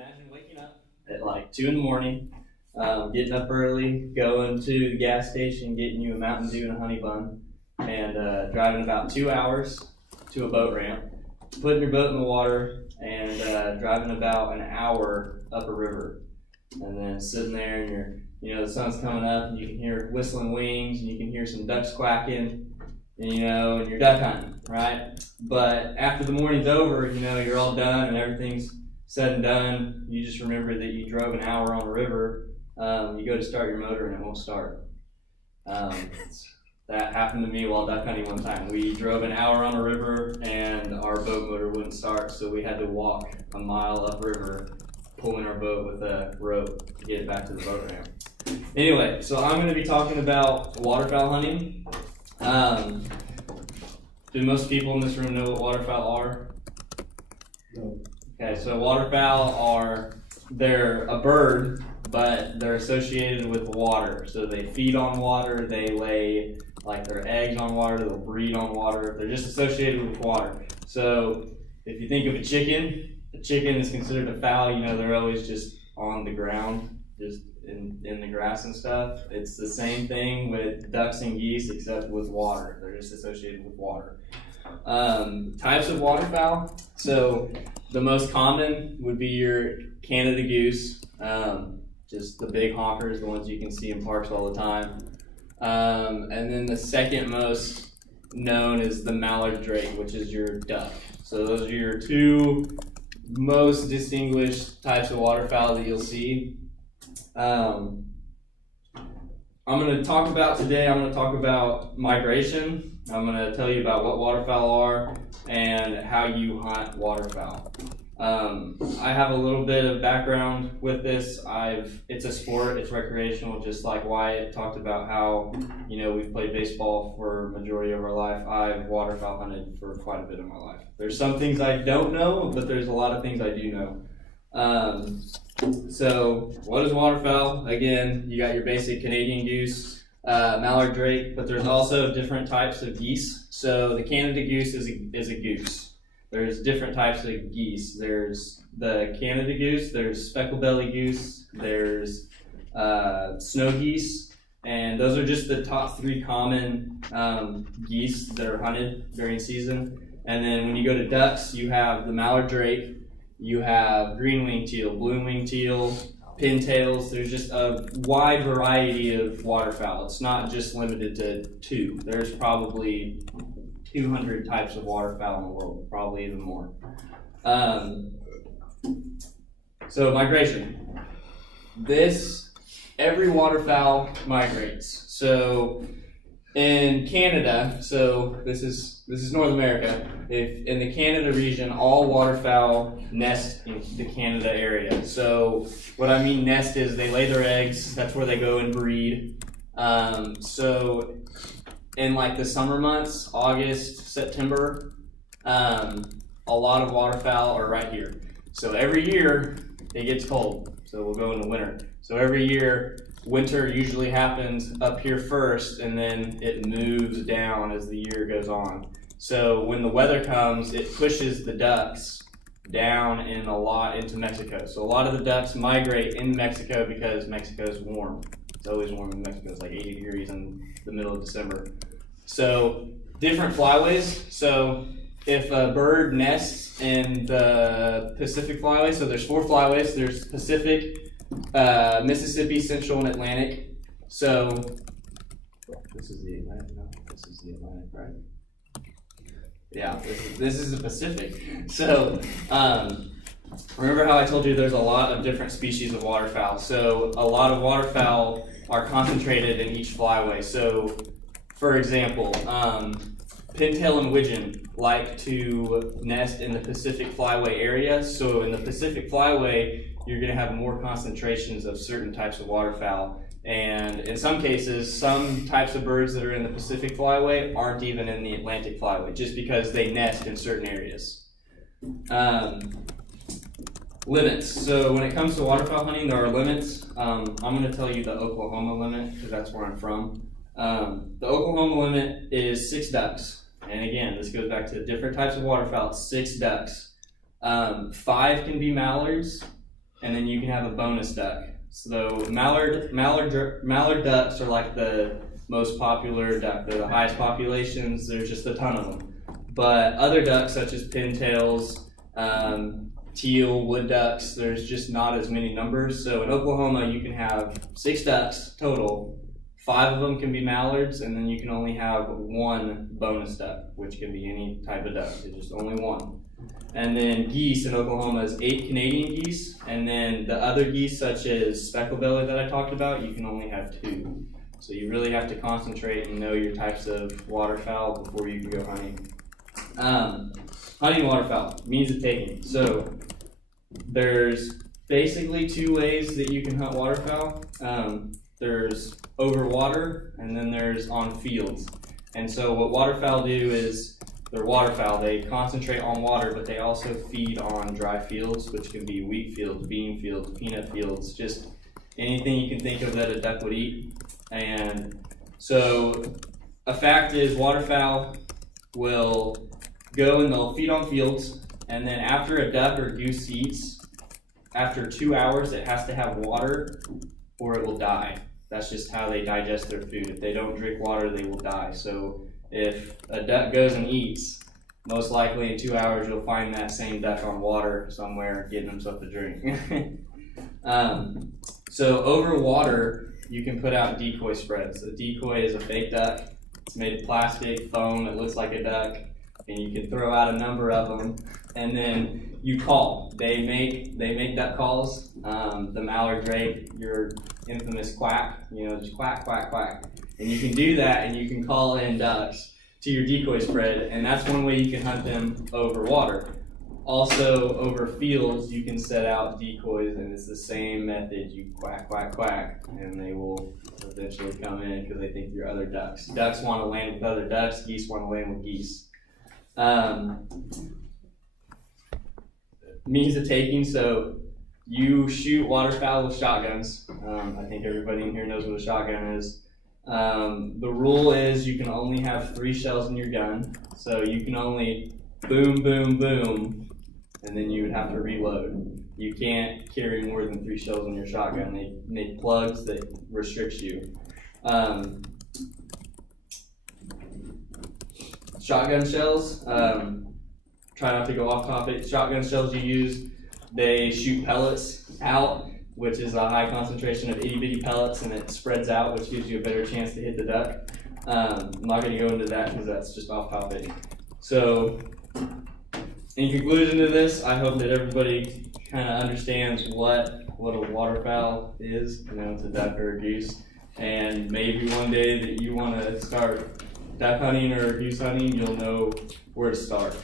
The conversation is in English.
Imagine waking up at like 2 in the morning, getting up early, going to the gas station, getting you a Mountain Dew and a honey bun, and driving about 2 hours to a boat ramp, putting your boat in the water, and driving about an hour up a river. And then sitting there and the sun's coming up and you can hear whistling wings and you can hear some ducks quacking, and you're duck hunting, right? But after the morning's over, you're all done and everything's said and done. You just remember that you drove an hour on a river. You go to start your motor and it won't start. That happened to me while duck hunting one time. We drove an hour on a river and our boat motor wouldn't start, so we had to walk a mile upriver, pulling our boat with a rope to get it back to the boat ramp. Anyway, so I'm going to be talking about waterfowl hunting. Do most people in this room know what waterfowl are? No. Okay, so waterfowl they're a bird, but they're associated with water. So they feed on water, they lay like their eggs on water, they'll breed on water. They're just associated with water. So if you think of a chicken is considered a fowl. They're always just on the ground, just in the grass and stuff. It's the same thing with ducks and geese, except with water. They're just associated with water. Types of waterfowl. So the most common would be your Canada goose, just the big honkers, the ones you can see in parks all the time. And then the second most known is the mallard drake, which is your duck. So those are your two most distinguished types of waterfowl that you'll see. I'm going to talk about migration. I'm going to tell you about what waterfowl are and how you hunt waterfowl. I have a little bit of background with this. It's a sport, it's recreational, just like Wyatt talked about how, we've played baseball for the majority of our life. I've waterfowl hunted for quite a bit of my life. There's some things I don't know, but there's a lot of things I do know. So what is waterfowl? Again, you got your basic Canadian goose, mallard drake, but there's also different types of geese. So the Canada goose is a goose. There's different types of geese. There's the Canada goose, there's speckled belly goose, there's snow geese, and those are just the top three common geese that are hunted during season. And then when you go to ducks, you have the mallard drake, you have green-winged teal, blue-winged teal, pintails. There's just a wide variety of waterfowl. It's not just limited to two. There's probably 200 types of waterfowl in the world, probably even more. So migration. Every waterfowl migrates. So in Canada, so this is North America. If in the Canada region, all waterfowl nest in the Canada area. So what I mean nest is they lay their eggs. That's where they go and breed. So in like the summer months, August, September, a lot of waterfowl are right here. So every year it gets cold. So we'll go into winter. So every year, winter usually happens up here first, and then it moves down as the year goes on. So when the weather comes, it pushes the ducks down a lot into Mexico. So a lot of the ducks migrate in Mexico because Mexico's warm. It's always warm in Mexico. It's like 80 degrees in the middle of December. So different flyways. So if a bird nests in the Pacific flyway, so there's 4 flyways. There's Pacific, Mississippi, Central, and Atlantic. So this is the Atlantic. No, this is the Atlantic, right? Yeah, this is the Pacific. So remember how I told you there's a lot of different species of waterfowl. So a lot of waterfowl are concentrated in each flyway. So for example, pintail and widgeon like to nest in the Pacific flyway area. So in the Pacific flyway, you're going to have more concentrations of certain types of waterfowl. And in some cases, some types of birds that are in the Pacific flyway aren't even in the Atlantic flyway, just because they nest in certain areas. Limits. So when it comes to waterfowl hunting, there are limits. I'm going to tell you the Oklahoma limit, because that's where I'm from. The Oklahoma limit is 6 ducks. And again, this goes back to different types of waterfowl. 6 ducks. 5 can be mallards, and then you can have a bonus duck. So mallard ducks are like the most popular duck. They're the highest populations. There's just a ton of them. But other ducks such as pintails, teal, wood ducks, there's just not as many numbers. So in Oklahoma, you can have 6 ducks total. 5 of them can be mallards, and then you can only have 1 bonus duck, which can be any type of duck. It's just only 1. And then geese in Oklahoma is 8 Canadian geese, and then the other geese, such as speckled belly that I talked about, you can only have 2. So you really have to concentrate and know your types of waterfowl before you can go hunting. Hunting waterfowl, means of taking. So there's basically 2 ways that you can hunt waterfowl. There's over water, and then there's on fields. And so what waterfowl do is, they're waterfowl, they concentrate on water, but they also feed on dry fields, which can be wheat fields, bean fields, peanut fields, just anything you can think of that a duck would eat. And so a fact is, waterfowl will go and they'll feed on fields, and then after a duck or goose eats, after 2 hours it has to have water or it will die. That's just how they digest their food. If they don't drink water, they will die. So if a duck goes and eats, most likely in 2 hours you'll find that same duck on water somewhere getting himself a drink. So over water, you can put out decoy spreads. A decoy is a fake duck. It's made of plastic, foam, it looks like a duck, and you can throw out a number of them, and then you call. They make duck calls. The mallard drake, your infamous quack, just quack, quack, quack. And you can do that, and you can call in ducks to your decoy spread, and that's one way you can hunt them over water. Also, over fields, you can set out decoys, and it's the same method. You quack, quack, quack, and they will eventually come in because they think you're other ducks. Ducks want to land with other ducks. Geese want to land with geese. Means of taking, so you shoot waterfowl with shotguns. I think everybody in here knows what a shotgun is. The rule is you can only have 3 shells in your gun, so you can only boom, boom, boom, and then you would have to reload. You can't carry more than 3 shells in your shotgun. They make plugs that restricts you. Shotgun shells, try not to go off topic. Shotgun shells you use, they shoot pellets out, which is a high concentration of itty bitty pellets, and it spreads out, which gives you a better chance to hit the duck. I'm not going to go into that because that's just off topic. So, in conclusion to this, I hope that everybody kind of understands what a waterfowl is. It's a duck or a goose, and maybe one day that you want to start duck hunting or goose hunting, you'll know where to start.